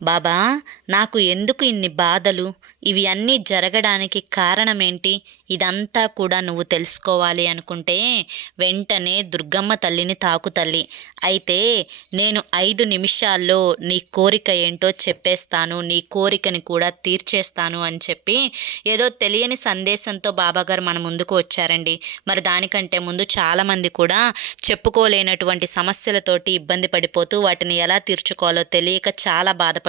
బాబా నాకు ఎందుకు ఇన్ని బాధలు? ఇవి అన్నీ జరగడానికి కారణమేంటి? ఇదంతా కూడా నువ్వు తెలుసుకోవాలి అనుకుంటే వెంటనే దుర్గమ్మ తల్లిని తాకు తల్లి. అయితే నేను ఐదు నిమిషాల్లో నీ కోరిక ఏంటో చెప్పేస్తాను నీ కోరికని కూడా తీర్చేస్తాను అని చెప్పి ఏదో తెలియని సందేశంతో బాబాగారు మన ముందుకు వచ్చారండి. మరి దానికంటే ముందు చాలామంది కూడా చెప్పుకోలేనటువంటి సమస్యలతోటి ఇబ్బంది పడిపోతూ వాటిని ఎలా తీర్చుకోవాలో తెలియక చాలా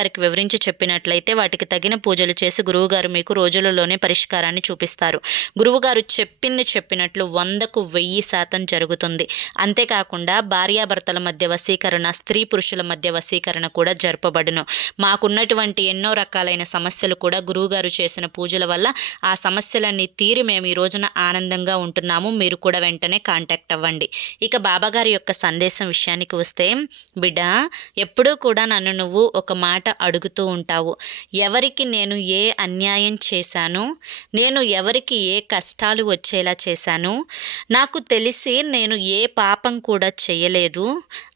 గురువుగారికి వివరించి చెప్పినట్లయితే వాటికి తగిన పూజలు చేసి గురువుగారు మీకు రోజులలోనే పరిష్కారాన్ని చూపిస్తారు. గురువుగారు చెప్పింది చెప్పినట్లు వందకు వెయ్యి శాతం జరుగుతుంది. అంతేకాకుండా భార్యాభర్తల మధ్య వశీకరణ స్త్రీ పురుషుల మధ్య వశీకరణ కూడా జరపబడును. మాకున్నటువంటి ఎన్నో రకాలైన సమస్యలు కూడా గురువుగారు చేసిన పూజల వల్ల ఆ సమస్యలన్నీ తీరి మేము ఈ రోజున ఆనందంగా ఉంటున్నాము. మీరు కూడా వెంటనే కాంటాక్ట్ అవ్వండి. ఇక బాబాగారి యొక్క సందేశం విషయానికి వస్తే బిడ్డ ఎప్పుడూ కూడా నన్ను నువ్వు ఒక మాట అడుగుతూ ఉంటావు. ఎవరికి నేను ఏ అన్యాయం చేశాను నేను ఎవరికి ఏ కష్టాలు వచ్చేలా చేశాను నాకు తెలిసి నేను ఏ పాపం కూడా చేయలేదు.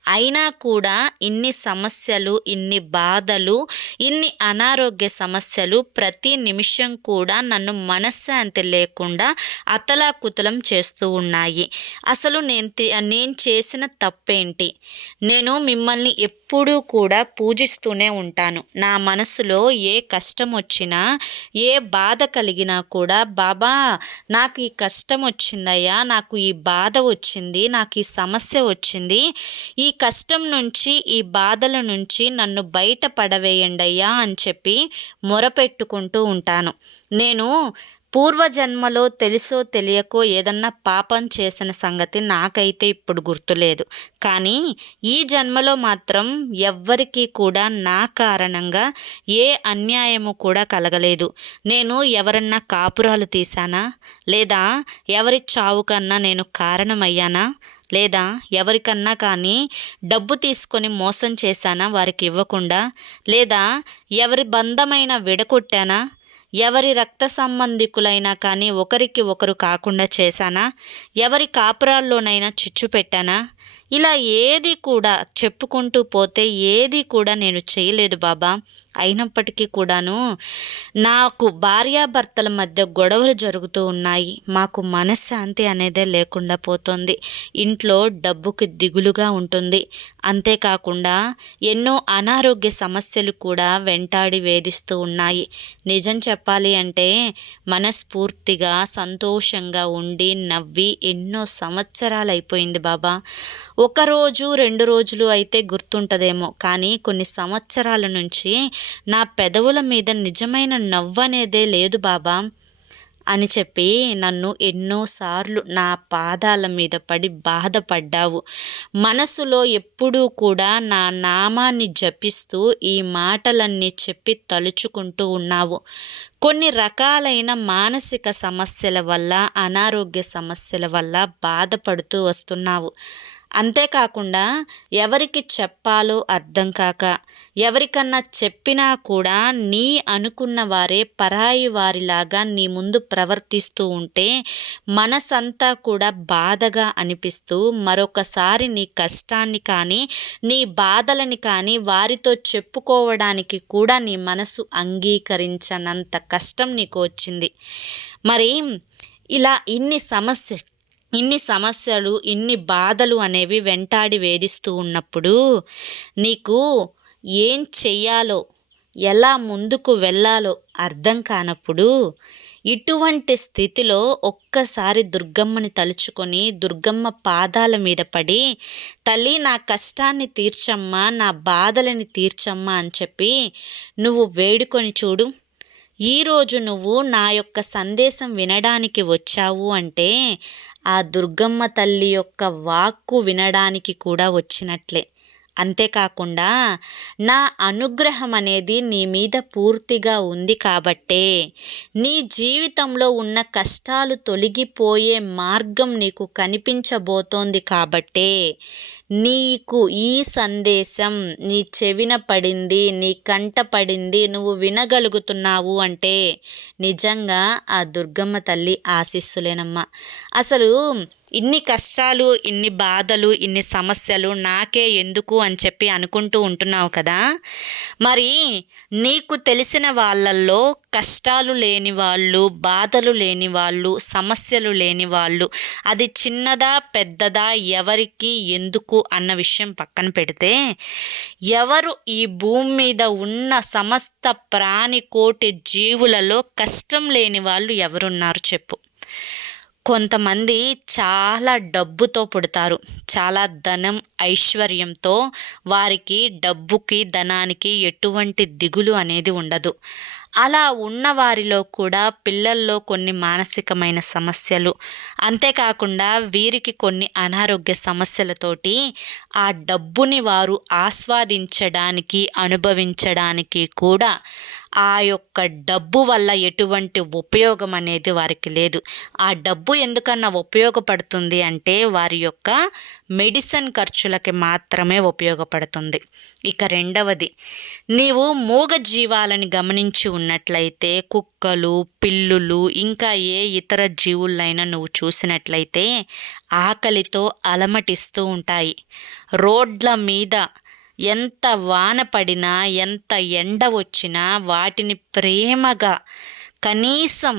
అయినా కూడా ఇన్ని సమస్యలు ఇన్ని బాధలు ఇన్ని అనారోగ్య సమస్యలు ప్రతి నిమిషం కూడా నన్ను మనశ్శాంతి లేకుండా అతలాకుతలం చేస్తూ ఉన్నాయి. అసలు నేను నేను చేసిన తప్పేంటి? నేను మిమ్మల్ని ఎప్పుడూ కూడా పూజిస్తూనే ఉంటాను. నా మనసులో ఏ కష్టం వచ్చినా ఏ బాధ కలిగినా కూడా బాబా నాకు ఈ కష్టం వచ్చిందయ్యా నాకు ఈ బాధ వచ్చింది నాకు ఈ సమస్య వచ్చింది ఈ కష్టం నుంచి ఈ బాధల నుంచి నన్ను బయట పడవేయండయ్యా అని చెప్పి మొరపెట్టుకుంటూ ఉంటాను. నేను పూర్వజన్మలో తెలుసో తెలియకో ఏదన్నా పాపం చేసిన సంగతి నాకైతే ఇప్పుడు గుర్తులేదు. కానీ ఈ జన్మలో మాత్రం ఎవ్వరికీ కూడా నా కారణంగా ఏ అన్యాయము కూడా కలగలేదు. నేను ఎవరన్నా కాపురాలు తీశానా? లేదా ఎవరి చావు కన్నా నేను కారణమయ్యానా? లేదా ఎవరికన్నా కానీ డబ్బు తీసుకొని మోసం చేశానా వారికి ఇవ్వకుండా? లేదా ఎవరి బంధమైన విడగొట్టానా? ఎవరి రక్త సంబంధికులైనా కానీ ఒకరికి ఒకరు కాకుండా చేశానా? ఎవరి కాపురాల్లోనైనా చిచ్చు పెట్టానా? ఇలా ఏది కూడా చెప్పుకుంటూ పోతే ఏది కూడా నేను చేయలేదు బాబా. అయినప్పటికీ కూడాను నాకు భార్యాభర్తల మధ్య గొడవలు జరుగుతూ ఉన్నాయి. మాకు మనశ్శాంతి అనేదే లేకుండా పోతుంది. ఇంట్లో డబ్బుకి దిగులుగా ఉంటుంది. అంతేకాకుండా ఎన్నో అనారోగ్య సమస్యలు కూడా వెంటాడి వేధిస్తూ ఉన్నాయి. నిజం చెప్పాలి అంటే మనస్ఫూర్తిగా సంతోషంగా ఉండి నవ్వి ఎన్నో సంవత్సరాలు అయిపోయింది బాబా. ఒకరోజు రెండు రోజులు అయితే గుర్తుంటుందేమో. కానీ కొన్ని సంవత్సరాల నుంచి నా పెదవుల మీద నిజమైన నవ్వు అనేదే లేదు బాబా అని చెప్పి నన్ను ఎన్నోసార్లు నా పాదాల మీద పడి బాధపడ్డావు. మనసులో ఎప్పుడూ కూడా నా నామాన్ని జపిస్తూ ఈ మాటలన్నీ చెప్పి తలుచుకుంటూ ఉన్నావు. కొన్ని రకాలైన మానసిక సమస్యల వల్ల అనారోగ్య సమస్యల వల్ల బాధపడుతూ వస్తున్నావు. అంతేకాకుండా ఎవరికి చెప్పాలో అర్థం కాక ఎవరికన్నా చెప్పినా కూడా నీ అనుకున్న వారే పరాయి వారిలాగా నీ ముందు ప్రవర్తిస్తూ ఉంటే మనసంతా కూడా బాధగా అనిపిస్తూ మరొకసారి నీ కష్టాన్ని కానీ నీ బాధలని కానీ వారితో చెప్పుకోవడానికి కూడా నీ మనసు అంగీకరించనంత కష్టం నీకు వచ్చింది. మరి ఇలా ఇన్ని సమస్య ఇన్ని సమస్యలు ఇన్ని బాధలు అనేవి వెంటాడి వేధిస్తూ ఉన్నప్పుడు నీకు ఏం చెయ్యాలో ఎలా ముందుకు వెళ్ళాలో అర్థం కానప్పుడు ఇటువంటి స్థితిలో ఒక్కసారి దుర్గమ్మని తలుచుకొని దుర్గమ్మ పాదాల మీద పడి తల్లి నా కష్టాన్ని తీర్చమ్మా నా బాధలని తీర్చమ్మా అని చెప్పి నువ్వు వేడుకొని చూడు. ఈరోజు నువ్వు నా యొక్క సందేశం వినడానికి వచ్చావు అంటే ఆ దుర్గమ్మ తల్లి యొక్క వాక్కు వినడానికి కూడా వచ్చినట్లే. అంతేకాకుండా నా అనుగ్రహం అనేది నీ మీద పూర్తిగా ఉంది కాబట్టే నీ జీవితంలో ఉన్న కష్టాలు తొలగిపోయే మార్గం నీకు కనిపించబోతోంది కాబట్టే నీకు ఈ సందేశం నీ చెవిన పడింది నీ కంట పడింది నువ్వు వినగలుగుతున్నావు అంటే నిజంగా ఆ దుర్గమ్మ తల్లి ఆశీస్సులేనమ్మా. అసలు ఇన్ని కష్టాలు ఇన్ని బాధలు ఇన్ని సమస్యలు నాకే ఎందుకు అని చెప్పి అనుకుంటూ ఉంటున్నావు కదా? మరి నీకు తెలిసిన వాళ్ళల్లో కష్టాలు లేని వాళ్ళు బాధలు లేని వాళ్ళు సమస్యలు లేని వాళ్ళు అది చిన్నదా పెద్దదా ఎవరికి ఎందుకు అన్న విషయం పక్కన పెడితే ఎవరు ఈ భూమి మీద ఉన్న సమస్త ప్రాణి కోటి జీవులలో కష్టం లేని వాళ్ళు ఎవరున్నారు చెప్పు. కొంతమంది చాలా డబ్బుతో పుడతారు. చాలా ధనం ఐశ్వర్యంతో వారికి డబ్బుకి ధనానికి ఎటువంటి దిగులు అనేది ఉండదు. అలా ఉన్న వారిలో కూడా పిల్లల్లో కొన్ని మానసికమైన సమస్యలు. అంతేకాకుండా వీరికి కొన్ని అనారోగ్య సమస్యలతోటి ఆ డబ్బుని వారు ఆస్వాదించడానికి అనుభవించడానికి కూడా ఆ యొక్క డబ్బు వల్ల ఎటువంటి ఉపయోగం అనేది వారికి లేదు. ఆ డబ్బు ఎందుకన్నా ఉపయోగపడుతుంది అంటే వారి యొక్క మెడిసిన్ ఖర్చులకి మాత్రమే ఉపయోగపడుతుంది. ఇక రెండవది నీవు మూగ జీవాలని గమనించి ఉన్నట్లయితే కుక్కలు పిల్లులు ఇంకా ఏ ఇతర జీవులైనా నువ్వు చూసినట్లయితే ఆకలితో అలమటిస్తూ ఉంటాయి. రోడ్ల మీద ఎంత వాన పడినా ఎంత ఎండ వచ్చినా వాటిని ప్రేమగా కనీసం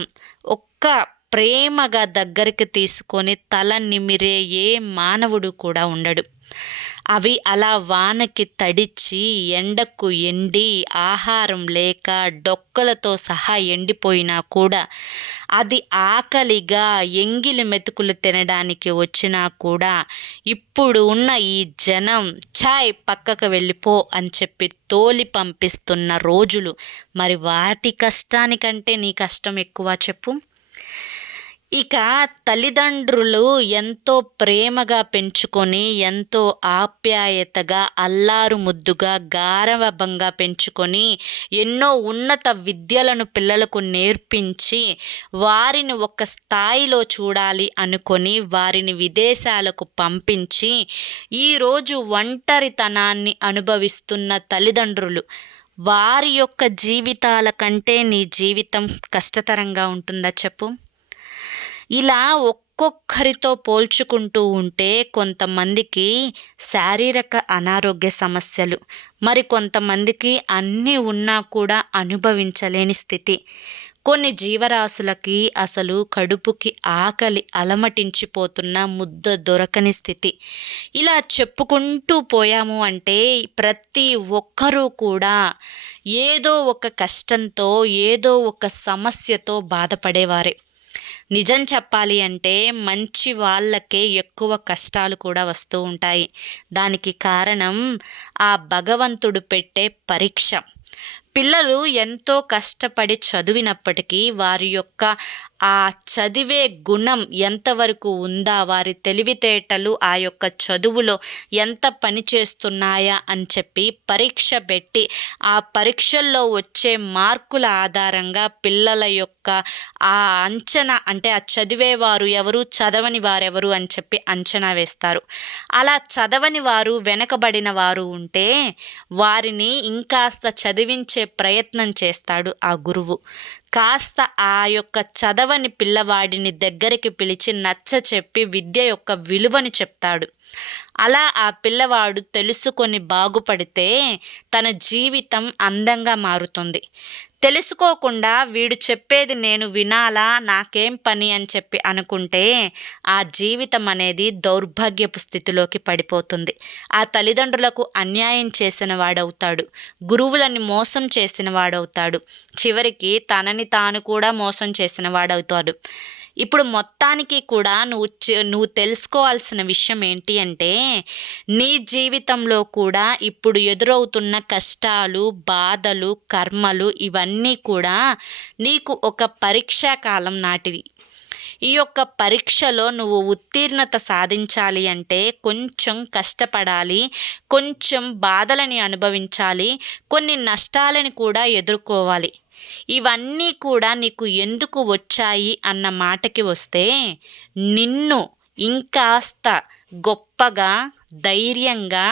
ఒక్క ప్రేమగా దగ్గరికి తీసుకొని తల నిమిరే ఏ మానవుడు కూడా ఉండడు. అవి అలా వానకి తడిచి ఎండకు ఎండి ఆహారం లేక డొక్కలతో సహా ఎండిపోయినా కూడా అది ఆకలిగా ఎంగిలి మెతుకులు తినడానికి వచ్చినా కూడా ఇప్పుడు ఉన్న ఈ జనం ఛాయ్ పక్కకు వెళ్ళిపో అని చెప్పి తోలి పంపిస్తున్న రోజులు. మరి వాటి కష్టానికంటే నీ కష్టం ఎక్కువ చెప్పు. ఇక తల్లిదండ్రులు ఎంతో ప్రేమగా పెంచుకొని ఎంతో ఆప్యాయతగా అల్లారు ముద్దుగా గారవభంగా పెంచుకొని ఎన్నో ఉన్నత విద్యలను పిల్లలకు నేర్పించి వారిని ఒక స్థాయిలో చూడాలి అనుకొని వారిని విదేశాలకు పంపించి ఈరోజు ఒంటరితనాన్ని అనుభవిస్తున్న తల్లిదండ్రులు వారి యొక్క జీవితాల కంటే నీ జీవితం కష్టతరంగా ఉంటుందా చెప్పు? ఇలా ఒక్కొక్కరితో పోల్చుకుంటూ ఉంటే కొంతమందికి శారీరక అనారోగ్య సమస్యలు మరి కొంతమందికి అన్నీ ఉన్నా కూడా అనుభవించలేని స్థితి. కొన్ని జీవరాశులకి అసలు కడుపుకి ఆకలి అలమటించిపోతున్న ముద్ద దొరకని స్థితి. ఇలా చెప్పుకుంటూ పోయాము అంటే ప్రతి ఒక్కరూ కూడా ఏదో ఒక కష్టంతో ఏదో ఒక సమస్యతో బాధపడేవారే. నిజం చెప్పాలి అంటే మంచి వాళ్ళకే ఎక్కువ కష్టాలు కూడా వస్తూ ఉంటాయి. దానికి కారణం ఆ భగవంతుడు పెట్టే పరీక్ష. పిల్లలు ఎంతో కష్టపడి చదివినప్పటికీ వారి యొక్క ఆ చదివే గుణం ఎంతవరకు ఉందా? వారి తెలివితేటలు ఆ యొక్క చదువులో ఎంత పని చేస్తున్నాయా అని చెప్పి పరీక్ష పెట్టి ఆ పరీక్షల్లో వచ్చే మార్కుల ఆధారంగా పిల్లల యొక్క ఆ అంచనా అంటే ఆ చదివేవారు ఎవరు చదవని వారెవరు అని చెప్పి అంచనా వేస్తారు. అలా చదవని వారు వెనకబడిన వారు ఉంటే వారిని ఇంకాస్త చదివించే ప్రయత్నం చేస్తాడు ఆ గురువు. కాస్త ఆ యొక్క చదవ చదవని పిల్లవాడిని దగ్గరికి పిలిచి నచ్చ చెప్పి విద్య యొక్క విలువని చెప్తాడు. అలా ఆ పిల్లవాడు తెలుసుకొని బాగుపడితే తన జీవితం అందంగా మారుతుంది. తెలుసుకోకుండా వీడు చెప్పేది నేను వినాలా? నాకేం పని అని చెప్పి అనుకుంటే ఆ జీవితం అనేది దౌర్భాగ్యపు స్థితిలోకి పడిపోతుంది. ఆ తల్లిదండ్రులకు అన్యాయం చేసిన వాడవుతాడు. గురువులని మోసం చేసిన వాడవుతాడు. చివరికి తనని తాను కూడా మోసం చేసిన వాడవుతాడు. ఇప్పుడు మొత్తానికి కూడా నువ్వు నువ్వు తెలుసుకోవాల్సిన విషయం ఏంటి అంటే నీ జీవితంలో కూడా ఇప్పుడు ఎదురవుతున్న కష్టాలు బాధలు కర్మలు ఇవన్నీ కూడా నీకు ఒక పరీక్షా కాలం నాటిది ఈ యొక్క పరీక్షలో నువ్వు ఉత్తీర్ణత సాధించాలి అంటే కొంచెం కష్టపడాలి కొంచెం బాధలని అనుభవించాలి కొన్ని నష్టాలని కూడా ఎదుర్కోవాలి. ఇవన్నీ కూడా నీకు ఎందుకు వచ్చాయి అన్న మాటకి వస్తే నిన్ను ఇంకాస్త గొప్పగా ధైర్యంగా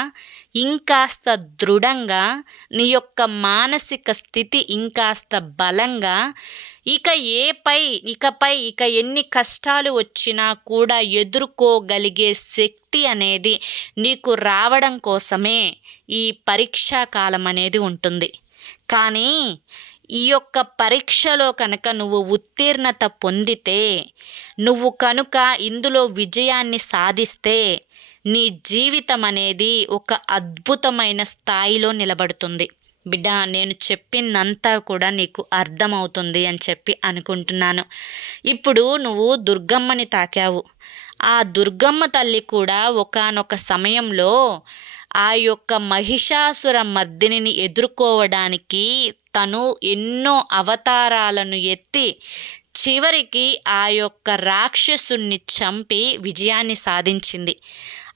ఇంకాస్త దృఢంగా నీ యొక్క మానసిక స్థితి ఇంకాస్త బలంగా ఇక ఏపై ఇకపై ఇక ఎన్ని కష్టాలు వచ్చినా కూడా ఎదుర్కోగలిగే శక్తి అనేది నీకు రావడం కోసమే ఈ పరీక్షా కాలం అనేది ఉంటుంది. కానీ ఈ యొక్క పరీక్షలో కనుక నువ్వు ఉత్తీర్ణత పొందితే నువ్వు కనుక ఇందులో విజయాన్ని సాధిస్తే నీ జీవితం అనేది ఒక అద్భుతమైన స్థాయిలో నిలబడుతుంది. బిడ్డ నేను చెప్పిందంతా కూడా నీకు అర్థమవుతుంది అని చెప్పి అనుకుంటున్నాను. ఇప్పుడు నువ్వు దుర్గమ్మని తాకావు. ఆ దుర్గమ్మ తల్లి కూడా ఒకనొక సమయంలో ఆ యొక్క మహిషాసుర మర్దిని ఎదుర్కోవడానికి తను ఎన్నో అవతారాలను ఎత్తి చివరికి ఆ యొక్క రాక్షసుని చంపి విజయాన్ని సాధించింది.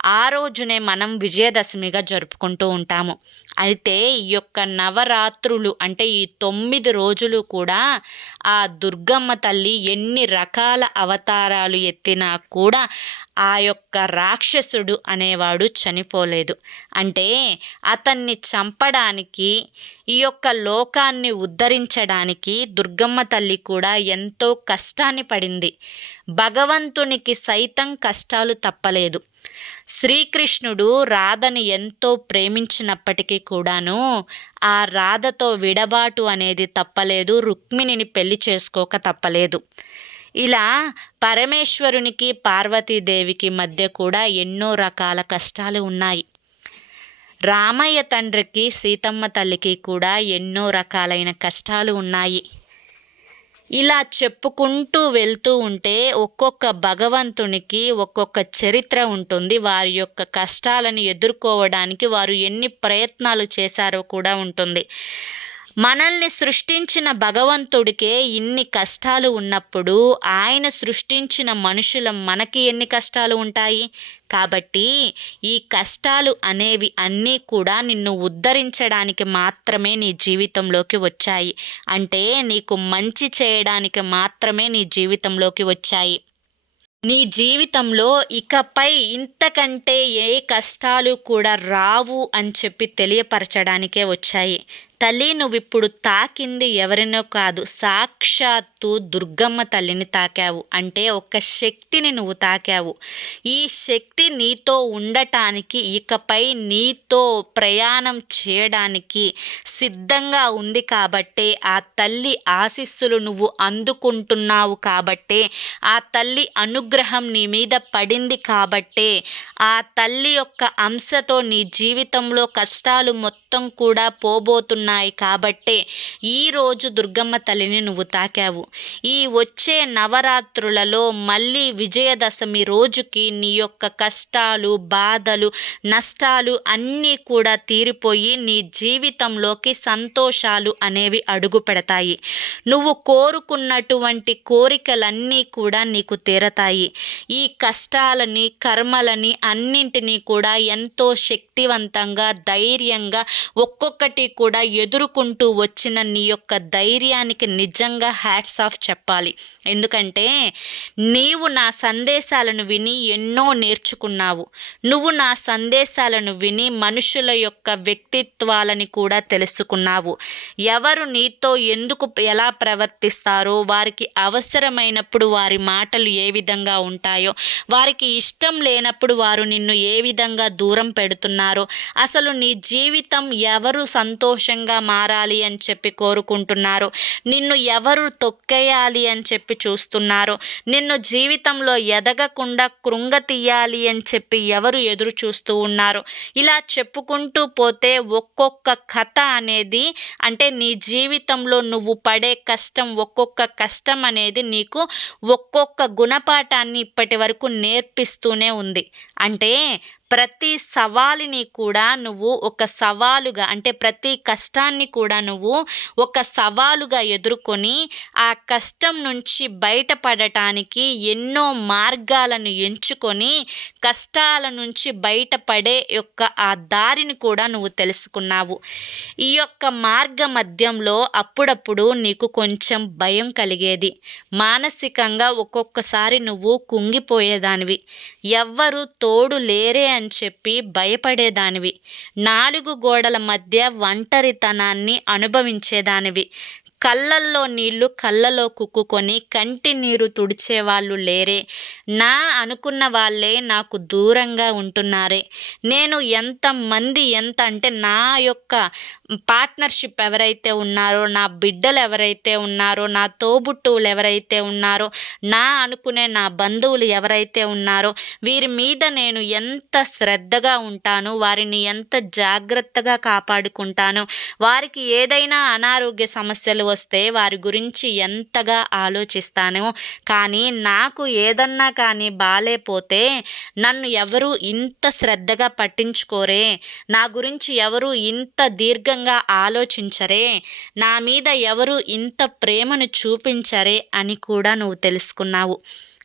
ఆ రోజునే మనం విజయదశమిగా జరుపుకుంటూ ఉంటాము. అయితే ఈ యొక్క నవరాత్రులు అంటే ఈ తొమ్మిది రోజులు కూడా ఆ దుర్గమ్మ తల్లి ఎన్ని రకాల అవతారాలు ఎత్తినా కూడా ఆ యొక్క రాక్షసుడు అనేవాడు చనిపోలేదు. అంటే అతన్ని చంపడానికి ఈ యొక్క లోకాన్ని ఉద్ధరించడానికి దుర్గమ్మ తల్లి కూడా ఎంతో కష్టాన్ని పడింది. భగవంతునికి సైతం కష్టాలు తప్పలేదు. శ్రీకృష్ణుడు రాధని ఎంతో ప్రేమించినప్పటికీ కూడాను ఆ రాధతో విడబాటు అనేది తప్పలేదు. రుక్మిణిని పెళ్ళి చేసుకోక తప్పలేదు. ఇలా పరమేశ్వరునికి పార్వతీదేవికి మధ్య కూడా ఎన్నో రకాల కష్టాలు ఉన్నాయి. రామయ్య తండ్రికి సీతమ్మ తల్లికి కూడా ఎన్నో రకాలైన కష్టాలు ఉన్నాయి. ఇలా చెప్పుకుంటూ వెళ్తూ ఉంటే ఒక్కొక్క భగవంతునికి ఒక్కొక్క చరిత్ర ఉంటుంది. వారి యొక్క కష్టాలను ఎదుర్కోవడానికి వారు ఎన్ని ప్రయత్నాలు చేశారో కూడా ఉంటుంది. మనల్ని సృష్టించిన భగవంతుడికే ఇన్ని కష్టాలు ఉన్నప్పుడు ఆయన సృష్టించిన మనుషుల మనకి ఎన్ని కష్టాలు ఉంటాయి? కాబట్టి ఈ కష్టాలు అనేవి అన్నీ కూడా నిన్ను ఉద్ధరించడానికి మాత్రమే నీ జీవితంలోకి వచ్చాయి. అంటే నీకు మంచి చేయడానికి మాత్రమే నీ జీవితంలోకి వచ్చాయి. నీ జీవితంలో ఇకపై ఇంతకంటే ఏ కష్టాలు కూడా రావు అని చెప్పి తెలియపరచడానికే వచ్చాయి. తల్లి నువ్విప్పుడు తాకింది ఎవరినో కాదు. సాక్షాత్తు దుర్గమ్మ తల్లిని తాకావు. అంటే ఒక శక్తిని నువ్వు తాకావు. ఈ శక్తి నీతో ఉండటానికి ఇకపై నీతో ప్రయాణం చేయడానికి సిద్ధంగా ఉంది కాబట్టే ఆ తల్లి ఆశీస్సులు నువ్వు అందుకుంటున్నావు కాబట్టే ఆ తల్లి అనుగ్రహం నీ మీద పడింది కాబట్టే ఆ తల్లి యొక్క అంశతో నీ జీవితంలో కష్టాలు మొత్తం కూడా పోబోతున్న ఉన్నాయి కాబట్టే ఈరోజు దుర్గమ్మ తల్లిని నువ్వు తాకావు. ఈ వచ్చే నవరాత్రులలో మళ్ళీ విజయదశమి రోజుకి నీ యొక్క కష్టాలు బాధలు నష్టాలు అన్నీ కూడా తీరిపోయి నీ జీవితంలోకి సంతోషాలు అనేవి అడుగు పెడతాయి. నువ్వు కోరుకున్నటువంటి కోరికలన్నీ కూడా నీకు తీరతాయి. ఈ కష్టాలని కర్మలని అన్నింటినీ కూడా ఎంతో శక్తివంతంగా ధైర్యంగా ఒక్కొక్కటి కూడా ఎదుర్కొంటూ వచ్చిన నీ యొక్క ధైర్యానికి నిజంగా హ్యాట్స్ ఆఫ్ చెప్పాలి. ఎందుకంటే నీవు నా సందేశాలను విని ఎన్నో నేర్చుకున్నావు. నువ్వు నా సందేశాలను విని మనుషుల యొక్క వ్యక్తిత్వాలని కూడా తెలుసుకున్నావు. ఎవరు నీతో ఎందుకు ఎలా ప్రవర్తిస్తారో వారికి అవసరమైనప్పుడు వారి మాటలు ఏ విధంగా ఉంటాయో వారికి ఇష్టం లేనప్పుడు వారు నిన్ను ఏ విధంగా దూరం పెడుతున్నారో అసలు నీ జీవితం ఎవరు సంతోషంగా మారాలి అని చెప్పి కోరుకుంటున్నారు. నిన్ను ఎవరు తొక్కేయాలి అని చెప్పి చూస్తున్నారు. నిన్ను జీవితంలో ఎదగకుండా కృంగ తీయాలి అని చెప్పి ఎవరు ఎదురు చూస్తూ ఉన్నారు. ఇలా చెప్పుకుంటూ పోతే ఒక్కొక్క కథ అనేది అంటే నీ జీవితంలో నువ్వు పడే కష్టం ఒక్కొక్క కష్టం అనేది నీకు ఒక్కొక్క గుణపాఠాన్ని ఇప్పటి వరకు నేర్పిస్తూనే ఉంది. అంటే ప్రతి సవాలుని కూడా నువ్వు ఒక సవాలుగా అంటే ప్రతి కష్టాన్ని కూడా నువ్వు ఒక సవాలుగా ఎదుర్కొని ఆ కష్టం నుంచి బయటపడటానికి ఎన్నో మార్గాలను ఎంచుకొని కష్టాల నుంచి బయటపడే యొక్క ఆ దారిని కూడా నువ్వు తెలుసుకున్నావు. ఈ యొక్క మార్గ మధ్యంలో అప్పుడప్పుడు నీకు కొంచెం భయం కలిగేది. మానసికంగా ఒక్కొక్కసారి నువ్వు కుంగిపోయేదానివి. ఎవ్వరు తోడు లేరే అని చెప్పి భయపడేదానివి. నాలుగు గోడల మధ్య ఒంటరితనాన్ని అనుభవించేదానివి. కళ్ళల్లో నీళ్ళు కళ్ళలో కుక్కుకొని కంటి నీరు తుడిచే వాళ్ళు లేరే. నా అనుకున్న వాళ్ళే నాకు దూరంగా ఉంటున్నారే. నేను ఎంతమంది ఎంత అంటే నా యొక్క పార్ట్నర్షిప్ ఎవరైతే ఉన్నారో నా బిడ్డలు ఎవరైతే ఉన్నారో నా తోబుట్టువులు ఎవరైతే ఉన్నారో నా అనుకునే నా బంధువులు ఎవరైతే ఉన్నారో వీరి మీద నేను ఎంత శ్రద్ధగా ఉంటాను వారిని ఎంత జాగ్రత్తగా కాపాడుకుంటాను వారికి ఏదైనా అనారోగ్య సమస్యలు వస్తే వారి గురించి ఎంతగా ఆలోచిస్తాను? కానీ నాకు ఏదన్నా కానీ బాలేపోతే నన్ను ఎవరు ఇంత శ్రద్ధగా పట్టించుకోరే? నా గురించి ఎవరు ఇంత దీర్ఘంగా ఆలోచించరే? నా మీద ఎవరు ఇంత ప్రేమను చూపించరే అని కూడా నువ్వు తెలుసుకున్నావు.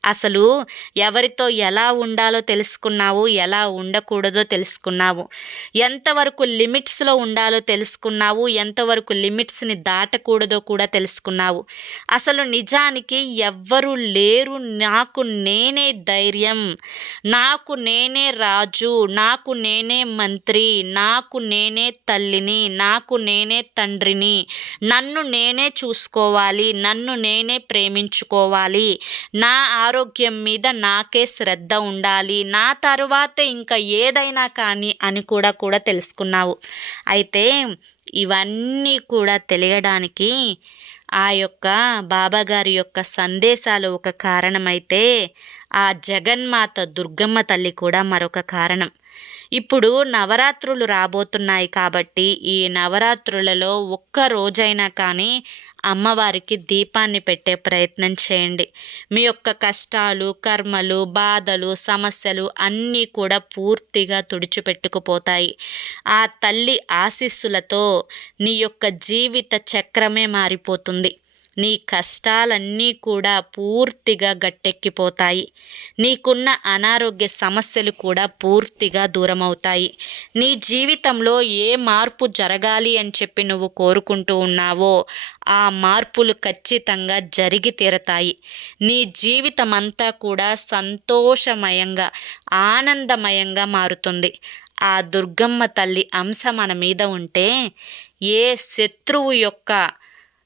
అసలు ఎవరితో ఎలా ఉండాలో తెలుసుకున్నావు? ఎలా ఉండకూడదో తెలుసుకున్నావు? ఎంతవరకు లిమిట్స్లో ఉండాలో తెలుసుకున్నావు? ఎంతవరకు లిమిట్స్ని దాటకూడదో కూడా తెలుసుకున్నావు? అసలు నిజానికి ఎవ్వరు లేరు. నాకు నేనే ధైర్యం. నాకు నేనే రాజు. నాకు నేనే మంత్రి. నాకు నేనే తల్లిని. నాకు నేనే తండ్రిని. నన్ను నేనే చూసుకోవాలి. నన్ను నేనే ప్రేమించుకోవాలి. నా ఆరోగ్యం మీద నాకే శ్రద్ధ ఉండాలి. నా తరువాత ఇంకా ఏదైనా కానీ అని కూడా కూడా తెలుసుకున్నావు. అయితే ఇవన్నీ కూడా తెలియడానికి ఆ యొక్క బాబాగారి యొక్క సందేశాలు ఒక కారణమైతే ఆ జగన్మాత దుర్గమ్మ తల్లి కూడా మరొక కారణం. ఇప్పుడు నవరాత్రులు రాబోతున్నాయి కాబట్టి ఈ నవరాత్రులలో ఒక్క రోజైనా కానీ అమ్మవారికి దీపాన్ని పెట్టే ప్రయత్నం చేయండి. మీ యొక్క కష్టాలు కర్మలు బాధలు సమస్యలు అన్నీ కూడా పూర్తిగా తుడిచిపెట్టుకుపోతాయి. ఆ తల్లి ఆశీస్సులతో నీ యొక్క జీవిత చక్రమే మారిపోతుంది. నీ కష్టాలన్నీ కూడా పూర్తిగా గట్టెక్కిపోతాయి. నీకున్న అనారోగ్య సమస్యలు కూడా పూర్తిగా దూరమవుతాయి. నీ జీవితంలో ఏ మార్పు జరగాలి అని చెప్పి నువ్వు కోరుకుంటూ ఉన్నావో ఆ మార్పులు ఖచ్చితంగా జరిగి తీరతాయి. నీ జీవితం అంతా కూడా సంతోషమయంగా ఆనందమయంగా మారుతుంది. ఆ దుర్గమ్మ తల్లి అంశ మన మీద ఉంటే ఏ శత్రువు యొక్క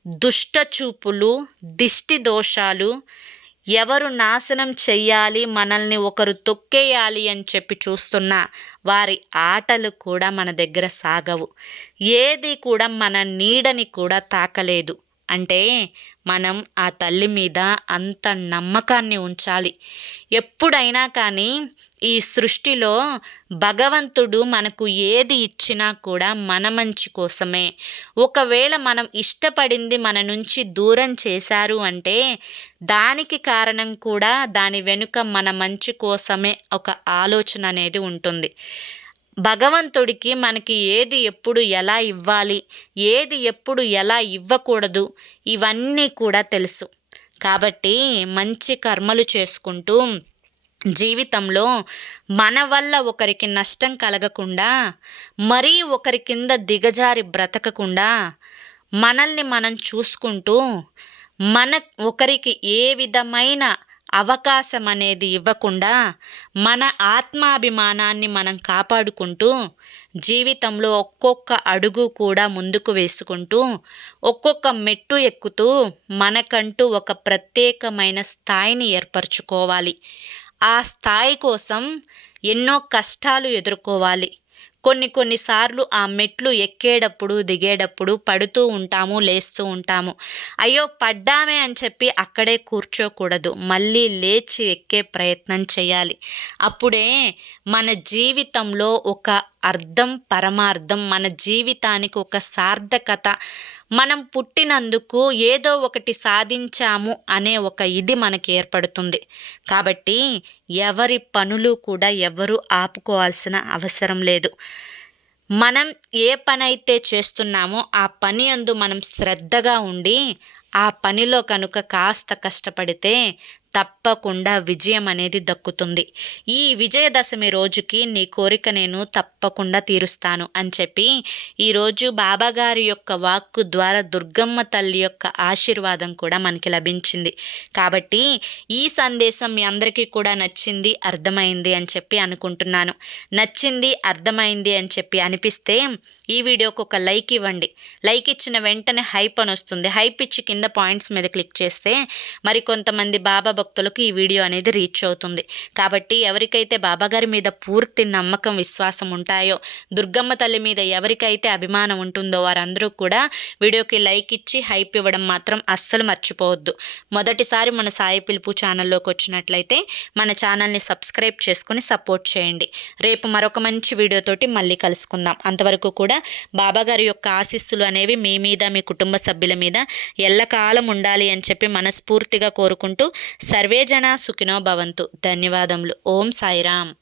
దుష్ట చూపులు దిష్టి దోషాలు ఎవరు నాశనం చెయ్యాలి మనల్ని ఒకరు తొక్కేయాలి అని చెప్పి చూస్తున్న వారి ఆటలు కూడా మన దగ్గర సాగవు. ఏది కూడా మన నీడని కూడా తాకలేదు. అంటే మనం ఆ తల్లి మీద అంత నమ్మకాన్ని ఉంచాలి. ఎప్పుడైనా కానీ ఈ సృష్టిలో భగవంతుడు మనకు ఏది ఇచ్చినా కూడా మన మంచి కోసమే. ఒకవేళ మనం ఇష్టపడింది మన నుంచి దూరం చేశారు అంటే దానికి కారణం కూడా దాని వెనుక మన మంచి కోసమే ఒక ఆలోచన అనేది ఉంటుంది. భగవంతుడికి మనకి ఏది ఎప్పుడు ఎలా ఇవ్వాలి ఏది ఎప్పుడు ఎలా ఇవ్వకూడదు ఇవన్నీ కూడా తెలుసు. కాబట్టి మంచి కర్మలు చేసుకుంటూ జీవితంలో మన వల్ల ఒకరికి నష్టం కలగకుండా మరీ ఒకరి కింద దిగజారి బ్రతకకుండా మనల్ని మనం చూసుకుంటూ మన ఒకరికి ఏ విధమైన అవకాశం అనేది ఇవ్వకుండా మన ఆత్మాభిమానాన్ని మనం కాపాడుకుంటూ జీవితంలో ఒక్కొక్క అడుగు కూడా ముందుకు వేసుకుంటూ ఒక్కొక్క మెట్టు ఎక్కుతూ మనకంటూ ఒక ప్రత్యేకమైన స్థాయిని ఏర్పరచుకోవాలి. ఆ స్థాయి కోసం ఎన్నో కష్టాలు ఎదుర్కోవాలి. కొన్ని కొన్నిసార్లు ఆ మెట్లు ఎక్కేటప్పుడు దిగేటప్పుడు పడుతూ ఉంటాము లేస్తూ ఉంటాము. అయ్యో పడ్డామే అని చెప్పి అక్కడే కూర్చోకూడదు. మళ్ళీ లేచి ఎక్కే ప్రయత్నం చేయాలి. అప్పుడే మన జీవితంలో ఒక అర్థం పరమార్థం మన జీవితానికి ఒక సార్థకత. మనం పుట్టినందుకు ఏదో ఒకటి సాధించాము అనే ఒక ఇది మనకి ఏర్పడుతుంది. కాబట్టి ఎవరి పనులు కూడా ఎవరు ఆపుకోవాల్సిన అవసరం లేదు. మనం ఏ పని అయితే చేస్తున్నామో ఆ పని అందు మనం శ్రద్ధగా ఉండి ఆ పనిలో కనుక కాస్త కష్టపడితే తప్పకుండా విజయం అనేది దక్కుతుంది. ఈ విజయదశమి రోజుకి నీ కోరిక నేను తప్పకుండా తీరుస్తాను అని చెప్పి ఈరోజు బాబాగారి యొక్క వాక్కు ద్వారా దుర్గమ్మ తల్లి యొక్క ఆశీర్వాదం కూడా మనకి లభించింది. కాబట్టి ఈ సందేశం మీ అందరికీ కూడా నచ్చింది అర్థమైంది అని చెప్పి అనుకుంటున్నాను. నచ్చింది అర్థమైంది అని చెప్పి అనిపిస్తే ఈ వీడియోకి ఒక లైక్ ఇవ్వండి. లైక్ ఇచ్చిన వెంటనే హైప్ అని వస్తుంది. హైప్ ఇచ్చి కింద పాయింట్స్ మీద క్లిక్ చేస్తే మరి కొంతమంది బాబా భక్తులకు ఈ వీడియో అనేది రీచ్ అవుతుంది. కాబట్టి ఎవరికైతే బాబాగారి మీద పూర్తి నమ్మకం విశ్వాసం ఉంటాయో దుర్గమ్మ తల్లి మీద ఎవరికైతే అభిమానం ఉంటుందో వారందరూ కూడా వీడియోకి లైక్ ఇచ్చి హైప్ ఇవ్వడం మాత్రం అస్సలు మర్చిపోవద్దు. మొదటిసారి మన సాయి పిలుపు ఛానల్లోకి వచ్చినట్లయితే మన ఛానల్ని సబ్స్క్రైబ్ చేసుకుని సపోర్ట్ చేయండి. రేపు మరొక మంచి వీడియోతోటి మళ్ళీ కలుసుకుందాం. అంతవరకు కూడా బాబాగారి యొక్క ఆశీస్సులు అనేవి మీ మీద మీ కుటుంబ సభ్యుల మీద ఎల్లకాలం ఉండాలి అని చెప్పి మనస్ఫూర్తిగా కోరుకుంటూ సర్వేజన సుఖినో భవంతు. ధన్యవాదములు. ఓం సాయిరామ్.